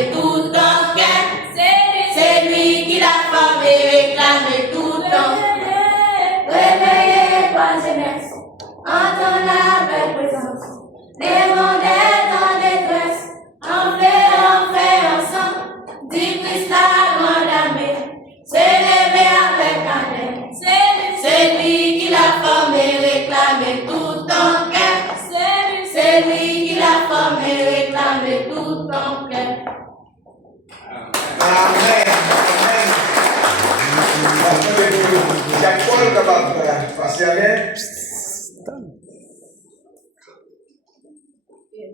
réclamer tout ton cœur. C'est lui qui l'a formé, réclamer tout ton cœur. Réveillez-toi, jeunesse, entends la belle présence. Les mondes en détresse, on fait ensemble, dit Christ la grande armée, se lever avec candeur. C'est lui qui l'a formé, réclamer tout ton cœur. C'est lui qui l'a formé, réclamer tout ton cœur. Amen. Jacques Paul capable de passer avec.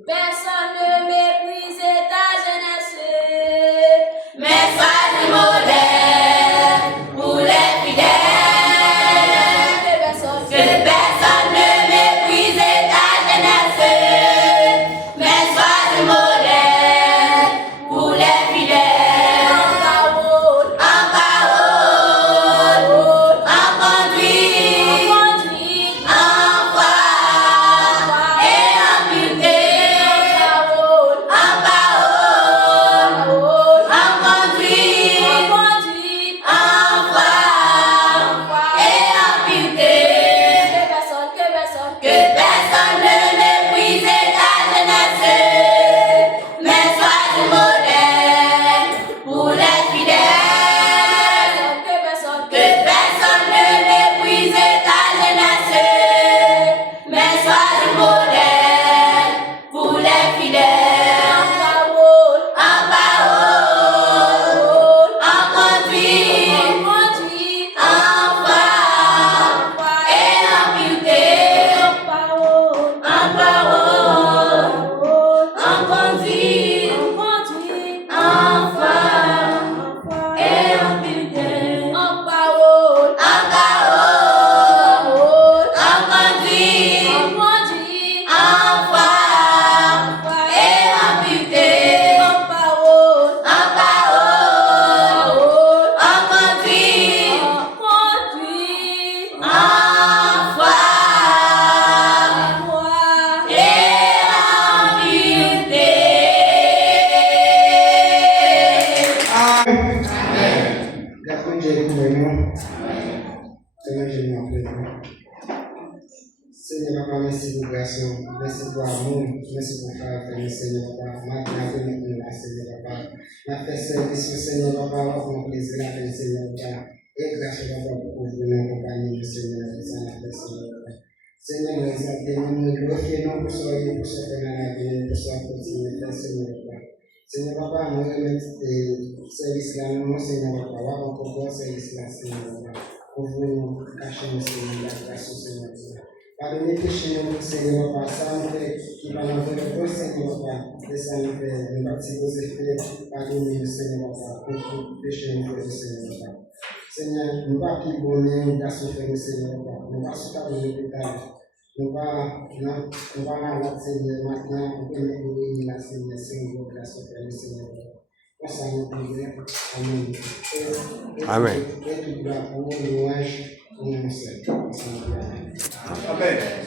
Personne ne méprise ta jeunesse, mais sois du modèle pour les fidèles. Que personne ne méprise ta jeunesse, mais sois du modèle pour les fidèles. En parole, en conduite, en foi et en pureté. Seigneur, Papa, merci pour grâce, merci pour amour, merci pour faire, Seigneur, Papa. Maintenant, que nous là, Seigneur, Papa. La fait service, Seigneur, Papa, pour plaisir, la fait, Seigneur, Papa. Et grâce, Papa, pour venir accompagner, Seigneur, ça la fait, Seigneur, Papa. Seigneur, nous exaltons, nous glorifions pour soyez, pour ce que nous avons, pour ce que continuer à faire, Seigneur, Papa. Seigneur, Papa, nous remettons tes services là, nous, Seigneur, Papa, encore pour service là, Seigneur, Papa. Pour vous cacher, Seigneur, la grâce, Seigneur, Papa. Pardonnez péché nous, Seigneur, Papa, ça nous fait, qui va nous faire le Seigneur, Papa, et ça nous fait, nous bâtir vos effets, pardonnez, Seigneur, Papa, pour tout péché nous fait, Seigneur, Papa. Seigneur, nous va qui bonheur, nous va se faire, Seigneur, Papa, nous va se faire le l'hôpital, nous va la Seigneur, maintenant, pour que nous réunir la Seigneur, Seigneur, la se faire, Seigneur, Papa. Pour ça, nous prions, Amen. Amen. Et tout gloire pour louange, pour nous, Seigneur. Amen.